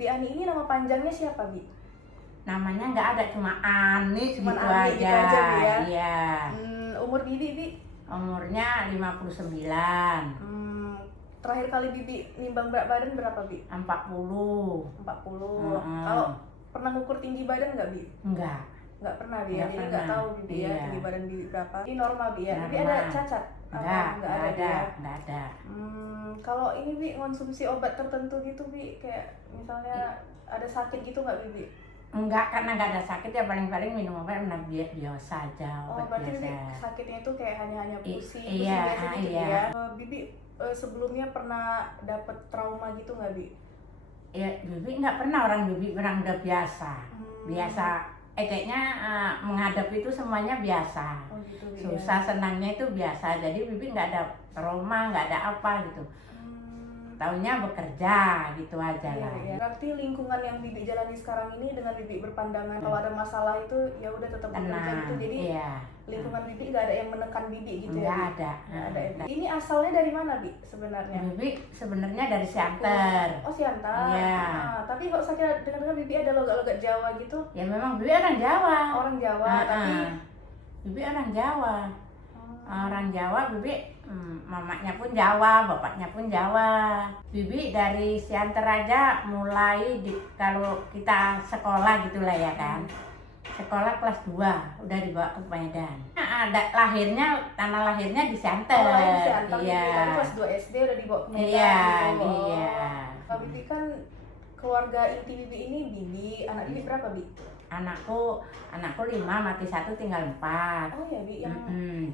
Bibi Ani ini nama panjangnya siapa, Bi? Namanya nggak ada, cuma Ani Cuma gitu Ani aja. gitu aja, Bi, ya? Iya. Umur Bibi, Bi? Umurnya 59. Terakhir kali Bibi nimbang berat badan berapa, Bi? 40. 40. Kalau pernah ngukur tinggi badan nggak, Bi? Enggak. Nggak pernah, Bi, ya? Jadi nggak tahu Bibi ya Iya. tinggi badan Bibi berapa. Ini normal, Bi, ya? Bibi Normal. ada cacat? Enggak Nggak ada. enggak ada. Kalau ini, Bi, konsumsi obat tertentu gitu, Bi, kayak misalnya ada sakit gitu nggak, Bibi? Enggak, karena nggak ada sakit ya paling-paling minum obat biasa aja, Oh, obat berarti Bibi biasa. sakitnya itu kayak hanya pusing Iya, biasa gitu, iya. ya? Bibi sebelumnya pernah dapet trauma gitu nggak, Bi? Ya, Bibi nggak pernah, orang udah biasa. Biasa, kayaknya menghadapi itu semuanya biasa. Oh, gitu, Bi, Susah senangnya itu biasa, jadi Bibi nggak ada trauma, nggak ada apa gitu. Taunya bekerja gitu aja lah. Iya. Berarti lingkungan yang Bibi jalani sekarang ini dengan Bibi berpandangan kalau ada masalah itu ya udah tetap bekerja gitu. Jadi lingkungan Bibi nggak ada yang menekan Bibi gitu ya? Nggak ada. Nggak ada. Ini asalnya dari mana, Bi, sebenarnya? Bibi sebenarnya dari Siantar. Oh, Siantar. Iya. Tapi kok saya dengar Bibi ada logat-logat Jawa gitu? Ya memang Bibi orang Jawa. Orang Jawa, tapi Bibi orang Jawa. Orang Jawa, Bibi mamanya pun Jawa, bapaknya pun Jawa. Bibi dari Siantar aja mulai kalau kita sekolah gitulah ya kan. Sekolah kelas 2 udah dibawa ke Medan. Tanah lahirnya di Siantar. Oh, di Siantar. Iya. Bibi kelas 2 SD udah dibawa ke Medan. Iya, gitu. iya. Bibi kan keluarga inti Bibi ini Bibi, anak Bibi berapa, Bi? Anakku 5, mati 1, tinggal 4. Oh ya, Bi, yang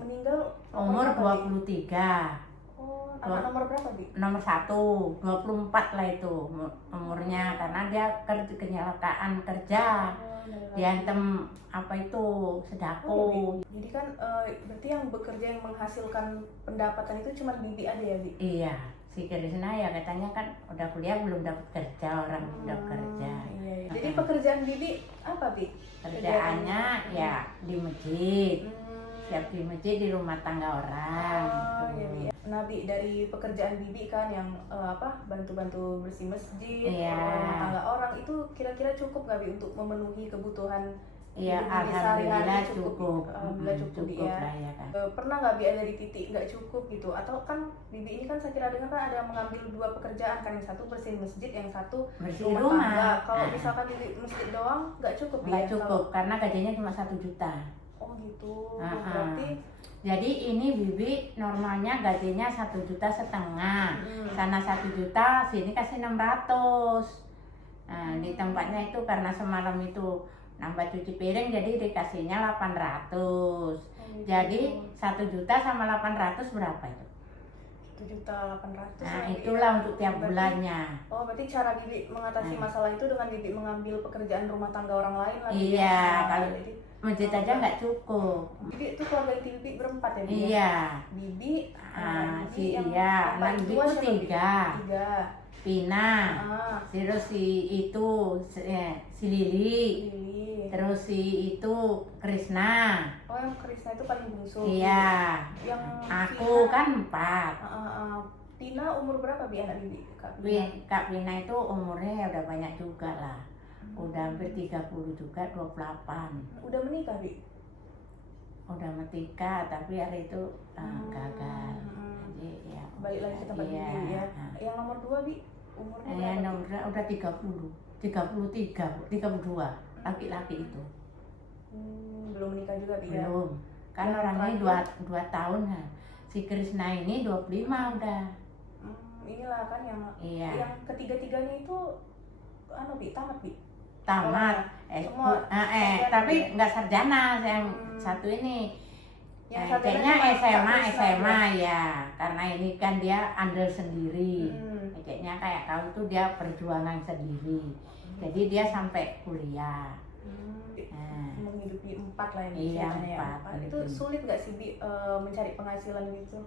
meninggal umur berapa, Bi? 23. Oh, anak nomor berapa, Bi? Nomor 1, 24 lah itu umurnya, karena dia kecelakaan kerja. Diantem apa itu sedako. Oh, ya, Bi. Jadi kan berarti yang bekerja yang menghasilkan pendapatan itu cuma Bibi ada ya, Bi? Iya, si Krisna ya katanya kan udah kuliah belum dapat kerja, orang udah kerja. Iya. Jadi pekerjaan Bibi apa, Bi? Kerjaannya ya di masjid. Siap di masjid, di rumah tangga orang. Iya, Bi. Nah, Bi, dari pekerjaan Bibi kan yang bantu-bantu bersih masjid, rumah tangga orang, itu kira-kira cukup nggak, Bi, untuk memenuhi kebutuhan? Iya, alhamdulillah cukup. Alhamdulillah cukup, Bi, ya. Lah, ya kan. Pernah nggak, Bi, ada di titik nggak cukup gitu? Atau kan Bibi ini kan saya kira dengar kan ada mengambil 2 pekerjaan kan, yang satu bersihin masjid, yang satu Bersih rumah tangga. Kalau Nah. misalkan Bibi masjid doang nggak cukup, Bi, Nggak ya? cukup, karena gajinya cuma 1 juta. Oh, gitu. Berarti jadi ini Bibi normalnya gajinya 1,5 juta. Sana 1 juta, sini kasih 600. Nah, di tempatnya itu karena semalam itu nambah cuci piring, jadi dikasihnya 800. Jadi 1 juta sama 800 berapa itu? 1.800.000. Nah, itulah untuk tiap bulannya. Oh, berarti cara Bibi mengatasi masalah itu dengan Bibi mengambil pekerjaan rumah tangga orang lain lah. Iya, kalau jadi masjid aja nggak cukup. Bibi itu keluarga inti Bibi berempat ya, Bi? Iya. Bibi, anak Bibi itu 3. 3. Pina, terus si Lili, terus si itu Krisna. Oh, yang Krisna itu paling bungsu. Iya. Yang aku Pina, kan 4. Pina umur berapa, Bi, anak Bibi? Kak Pina itu umurnya ya udah banyak juga lah. Udah hampir 30 juga, 28. Udah menikah, Bi? Udah menikah, tapi hari itu gagal. Jadi ya balik lagi ke tempat Bibi ya. Yang nomor 2, Bi, umurnya berapa? Nomor udah 32 laki-laki itu. Belum menikah juga, Bi? Belum. Kan orang ini 2 tahun kan. Si Krisna ini 25 udah. Inilah kan yang ketiga-tiganya itu Bi, tamat, Bi? Tamat. Tapi nggak sarjana yang satu ini. Kayaknya SMA ya, karena ini kan dia andal sendiri. Kayaknya kayak kau tuh dia perjuangan sendiri. Jadi dia sampai kuliah. Menghidupi 4 lah ini. Iya, 4. Itu sulit nggak sih, Bi, mencari penghasilan gitu?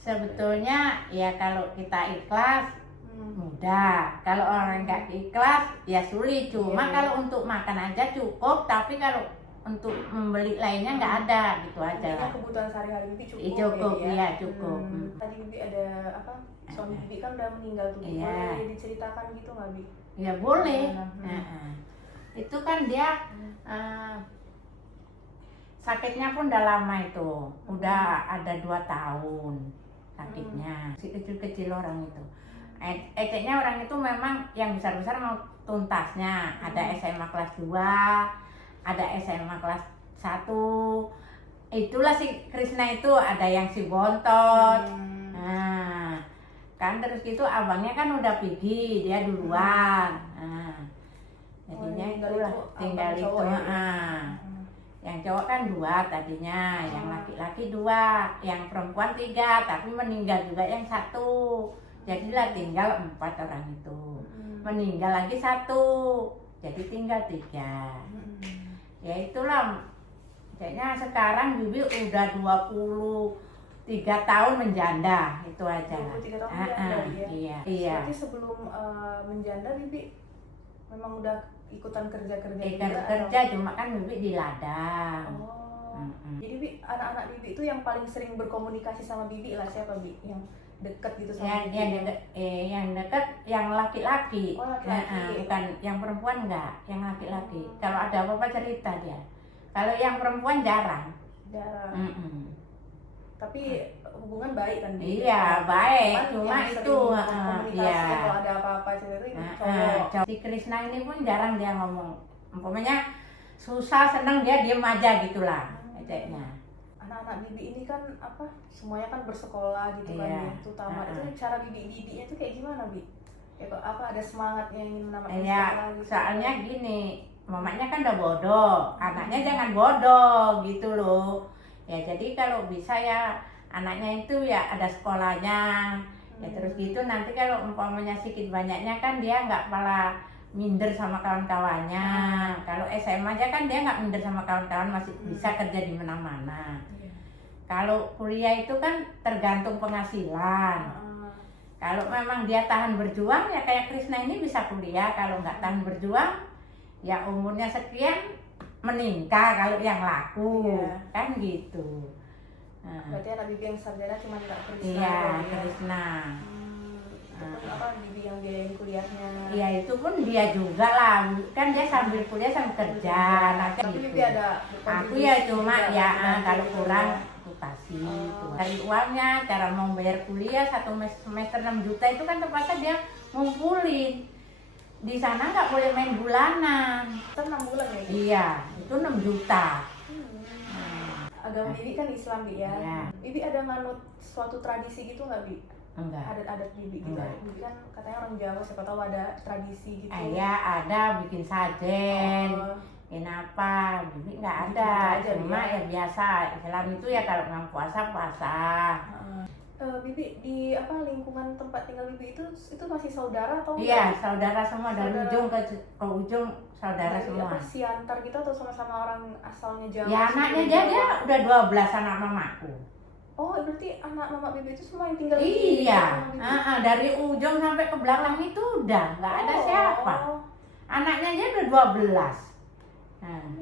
Sebetulnya ya kalau kita ikhlas mudah. Kalau orang nggak ikhlas ya sulit. Cuma kalau untuk makan aja cukup, tapi kalau untuk membeli lainnya nggak ada, gitu aja lah. Kebutuhan sehari-hari Bibi cukup. Cukup ya, cukup. Tadi Bibi ada suami Bibi kan udah meninggal tuh. Iya. Boleh diceritakan gitu nggak, Bi? Ya boleh. Hmm. Itu kan dia sakitnya pun udah lama itu, udah ada 2 tahun sakitnya. Si kecil-kecil orang itu. Eceknya orang itu memang yang besar-besar mau tuntasnya. Ada SMA kelas 2, ada SMA kelas 1. Itulah si Krisna itu, ada yang si bontot. Nah, kan terus gitu abangnya kan udah pergi, dia duluan. Nah, jadinya itulah tinggal itu. Yang cowok kan 2 tadinya, yang laki-laki 2, yang perempuan 3, tapi meninggal juga yang 1. Jadilah tinggal 4 orang itu. Meninggal lagi 1, jadi tinggal 3. Ya itulah, kayaknya sekarang Bibi udah 23 tahun menjanda, itu aja. 23 tahun menjanda, iya. Berarti sebelum menjanda Bibi memang udah ikutan kerja-kerja kerja cuma kan Bibi di ladang. Jadi Bibi, anak-anak Bibi itu yang paling sering berkomunikasi sama Bibi lah siapa Bibi? Yang dekat gitu sama Bibi? Yang dekat yang laki-laki. Oh, laki-laki. Bukan yang perempuan enggak, yang laki-laki. Kalau ada apa-apa cerita dia. Kalau yang perempuan jarang. Tapi hubungan baik kan Bibi? Iya, baik. Cuma itu komunikasi kalau ada apa-apa cerita itu cowok. Si Krisna ini pun jarang dia ngomong. Umpamanya susah seneng dia diem aja gitulah eceknya. Anak-anak Bibi ini kan apa? Semuanya kan bersekolah gitu kan, itu tamat. Itu cara bibinya itu kayak gimana Bi? Ya kok apa ada semangatnya ingin menamatkan sekolah gitu? Soalnya gini, mamanya kan udah bodoh, anaknya jangan bodoh gitu loh. Ya jadi kalau bisa ya anaknya itu ya ada sekolahnya. Ya terus gitu nanti kalau umpamanya sedikit banyaknya kan dia nggak malah minder sama kawan-kawannya. Kalau SMA aja kan dia nggak minder sama kawan-kawan, masih bisa kerja di mana-mana. Kalau kuliah itu kan tergantung penghasilan. Kalau memang dia tahan berjuang ya kayak Krisna ini bisa kuliah. Kalau nggak tahan berjuang ya umurnya sekian meningkat kalau yang laku. Kan gitu. Berarti anak Bibi yang sarjana cuma nggak Krisna. Iya, Krisna. Itu pun apa Bibi yang biayain kuliahnya? Iya itu pun dia juga lah. Kan dia sambil kuliah sambil kerja. Tapi gitu. Bibi ada Aku ya cuma ya kalau kurang aku kasih. Dari uangnya, cara mau bayar kuliah 1 semester 6 juta itu kan terpaksa dia ngumpulin. Di sana nggak boleh main bulanan. Kan 6 bulan ya? Iya, itu 6 juta. Agama Bibi kan Islam Bi ya. Bibi ada nganut suatu tradisi gitu nggak Bi? Enggak. Adat-adat Bibi gitu. Bibi kan katanya orang Jawa, siapa tahu ada tradisi gitu. Iya ada bikin sajen. Kenapa? Bibi nggak ada. Cuma ya biasa. Islam itu ya kalau nggak puasa puasa. Bibi di apa lingkungan tempat tinggal Bibi itu masih saudara atau enggak? Iya, saudara semua dari ujung ke ujung saudara semua. Apa siantar gitu atau sama-sama orang asalnya Jawa? Ya anaknya aja dia udah 12 anak mamaku. Oh, berarti anak mama Bibi itu semua yang tinggal di Iya, dari ujung sampai ke belakang itu udah nggak ada siapa. Anaknya aja udah 12.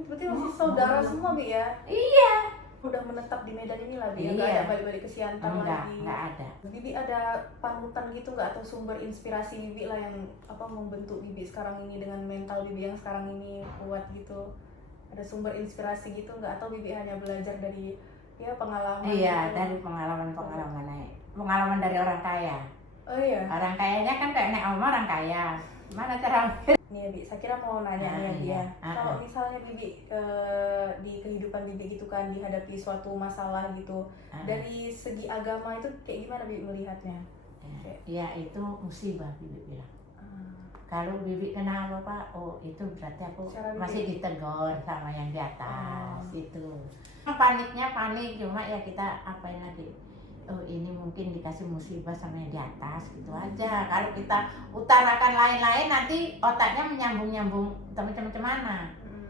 Berarti masih saudara semua Bi ya? Iya. Udah menetap di Medan ini lah Bi, Iya. nggak ada balik-balik ke Siantar lagi. Nggak ada. Bibi ada panutan gitu nggak atau sumber inspirasi Bibi lah yang apa membentuk Bibi sekarang ini dengan mental Bibi yang sekarang ini kuat gitu? Ada sumber inspirasi gitu nggak atau Bibi hanya belajar dari ya pengalaman? Iya, gitu? dari pengalaman dari orang kaya. Oh iya. Orang kayanya kan kayak Nek Oma orang kaya. Gimana cara? Nih Bi, saya kira mau nanya dia. Kalau misalnya Bibi di kehidupan Bibi gitu kan dihadapi suatu masalah gitu, dari segi agama itu kayak gimana Bibi melihatnya? Ya itu musibah Bibi bilang. Kalau Bibi kena apa, oh itu berarti aku masih ditegur sama yang di atas gitu. Paniknya panik, cuma ya kita apain lagi. Oh ini mungkin dikasih musibah sama yang di atas gitu aja. Kalau kita utarakan lain-lain nanti otaknya menyambung-nyambung macam-macam mana.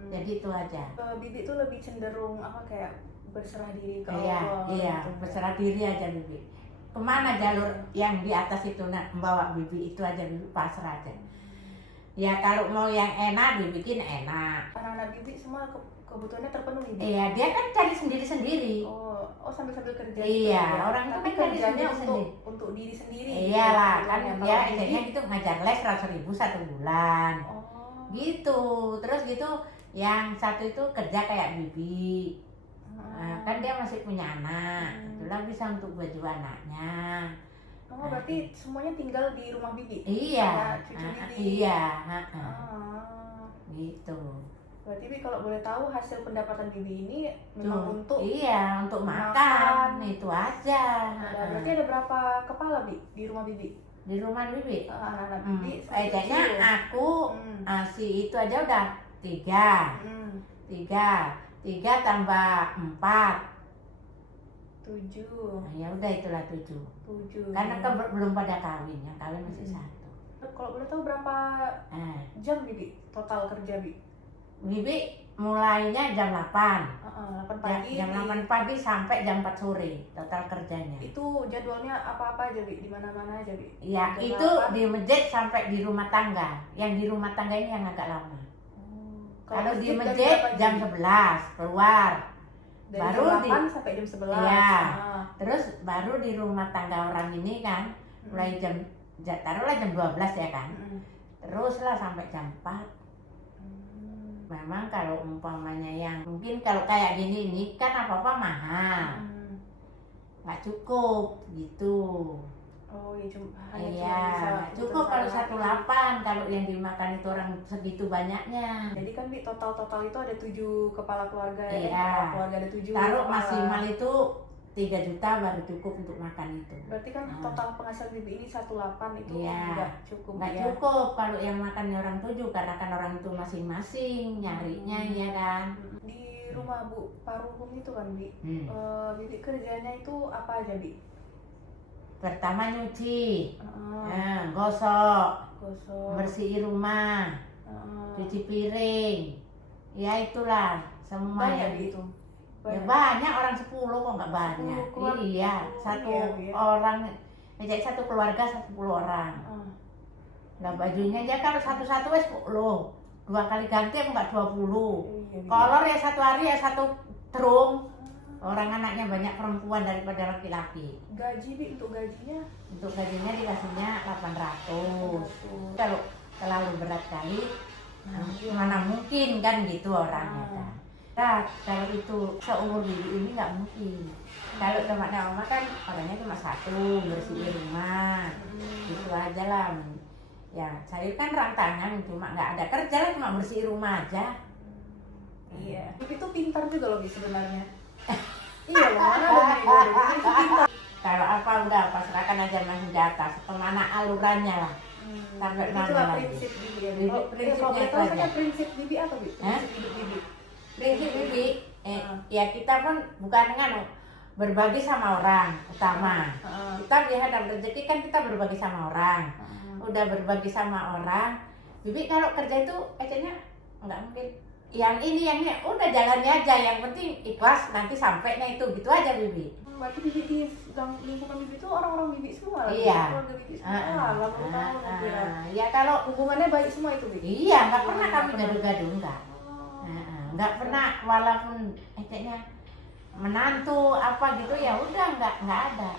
Jadi itu aja. Bibi itu lebih cenderung apa kayak berserah diri ke Allah. Iya, gitu, berserah diri aja Bibi. Kemana jalur yang di atas itu nak membawa Bibi itu aja Bibi pasrah aja. Ya kalau mau yang enak dibikin enak. Anak-anak bibi semua kebutuhannya terpenuhi. Bi? Iya, dia kan cari sendiri-sendiri. Oh sambil-sambil kerja Iya, gitu, ya. orang itu Tapi kan cari kerjanya sendiri-sendiri. untuk diri sendiri. Iyalah, gitu, kan ya. dia Kalau akhirnya bibi, gitu ngajar les 100.000 1 bulan. oh. Gitu, terus gitu yang satu itu kerja kayak bibi. Nah, kan dia masih punya anak, itulah bisa untuk baju anaknya. Oh berarti semuanya tinggal di rumah bibi? Iya, Sama cucu bibi? iya, Ah. gitu. Berarti Bi kalau boleh tahu hasil pendapatan bibi ini memang Tuh, untuk iya untuk makan. makan itu aja. Berarti ada berapa kepala Bi di rumah bibi? Di rumah bibi. Anak-anak bibi Kayaknya aku Hmm. si itu aja udah 3 tambah 4. 7. Nah, ya udah itulah 7. 7. Karena kan belum pada kawin, yang kawin masih 1. Kalau boleh tahu berapa jam bibi total kerja Bi? Bibi mulainya jam 8. 8 pagi. Jam 8 pagi sampai jam 4 sore total kerjanya. Itu jadwalnya apa-apa aja Bi? Di mana-mana aja Bi? Ya, Jam itu 8. di masjid sampai di rumah tangga. Yang di rumah tangga ini yang agak lama. Kalau di dari masjid berapa jam Bi? 11 keluar. Dari baru jam di- 8 sampai jam 11. Iya. Ah. Terus baru di rumah tangga orang ini kan mulai taruhlah jam 12 ya kan. Teruslah sampai jam 4. Memang kalau umpamanya yang mungkin kalau kayak gini ini kan apa-apa mahal. Nggak cukup gitu. Oh iya cuma Iya, nggak cukup kalau 1,8 kalau yang dimakan itu orang segitu banyaknya. Jadi kan Bi total itu ada 7 kepala keluarga ya. Iya. Kepala keluarga ada 7. Taruh kepala. maksimal itu 3 juta baru cukup untuk makan itu. Berarti kan total penghasilan bibi ini 1,8 itu Iya. nggak cukup Nggak ya. cukup kalau yang makannya orang 7 karena kan orang itu masing-masing nyarinya ya kan. Di rumah Bu Paruhum itu kan Bi, bibi kerjanya itu apa aja Bi? Pertama nyuci, gosok, Gosok. bersihin rumah, cuci piring, ya itulah semua Banyak yang Bi itu. ya banyak orang 10 kok nggak banyak. 10 keluarga. Iya, Oh, satu iya, iya. orang, jadi satu keluarga 10 orang. Nah bajunya aja kalau satu-satu wes 10, 2 kali ganti apa nggak 20. Iya, Bi. Kolor ya 1 hari ya 1 drum. Orang anaknya banyak perempuan daripada laki-laki. Gaji Bi untuk gajinya Untuk gajinya dikasihnya 800. Kalau terlalu berat kali, mana mungkin kan gitu orangnya kan. Nah, kalau itu seumur bibi ini nggak mungkin. Kalau temannya mama kan orangnya cuma 1, bersihin rumah, gitu aja lah. Ya, saya kan rantangan cuma nggak ada kerja lah, cuma bersihin rumah aja. Iya. Bibi tuh pintar juga loh Bi sebenarnya. Iya loh, mana ada Bibi bodoh. Bibi tuh pintar. Kalau apa udah pasrahkan aja sama senjata, kemana alurannya lah. Sampai Itulah mana lagi. prinsip Bibi ya. Bibi, Kalau prinsipnya boleh itu tahu aja. saja prinsip Bibi apa Bi? Hah? Prinsip hidup Bibi. Prinsip bibi, ya kita pun bukan dengan berbagi sama orang utama. Kita biar dapat rezeki kan kita berbagi sama orang. Udah berbagi sama orang, bibi kalau kerja itu kayaknya nggak mungkin. Yang ini udah jalannya aja. Yang penting ikhlas nanti sampainya itu gitu aja bibi. Berarti Bibi di lingkungan Bibi itu orang-orang Bibi semua lah. Iya. Keluarga Bibi semua. Lah baru tahu aku ya. Ya kalau Hubungannya baik semua itu Bibi. iya nggak pernah kami gaduh-gaduh enggak. Nggak pernah walaupun kayaknya menantu apa gitu ya udah nggak ada.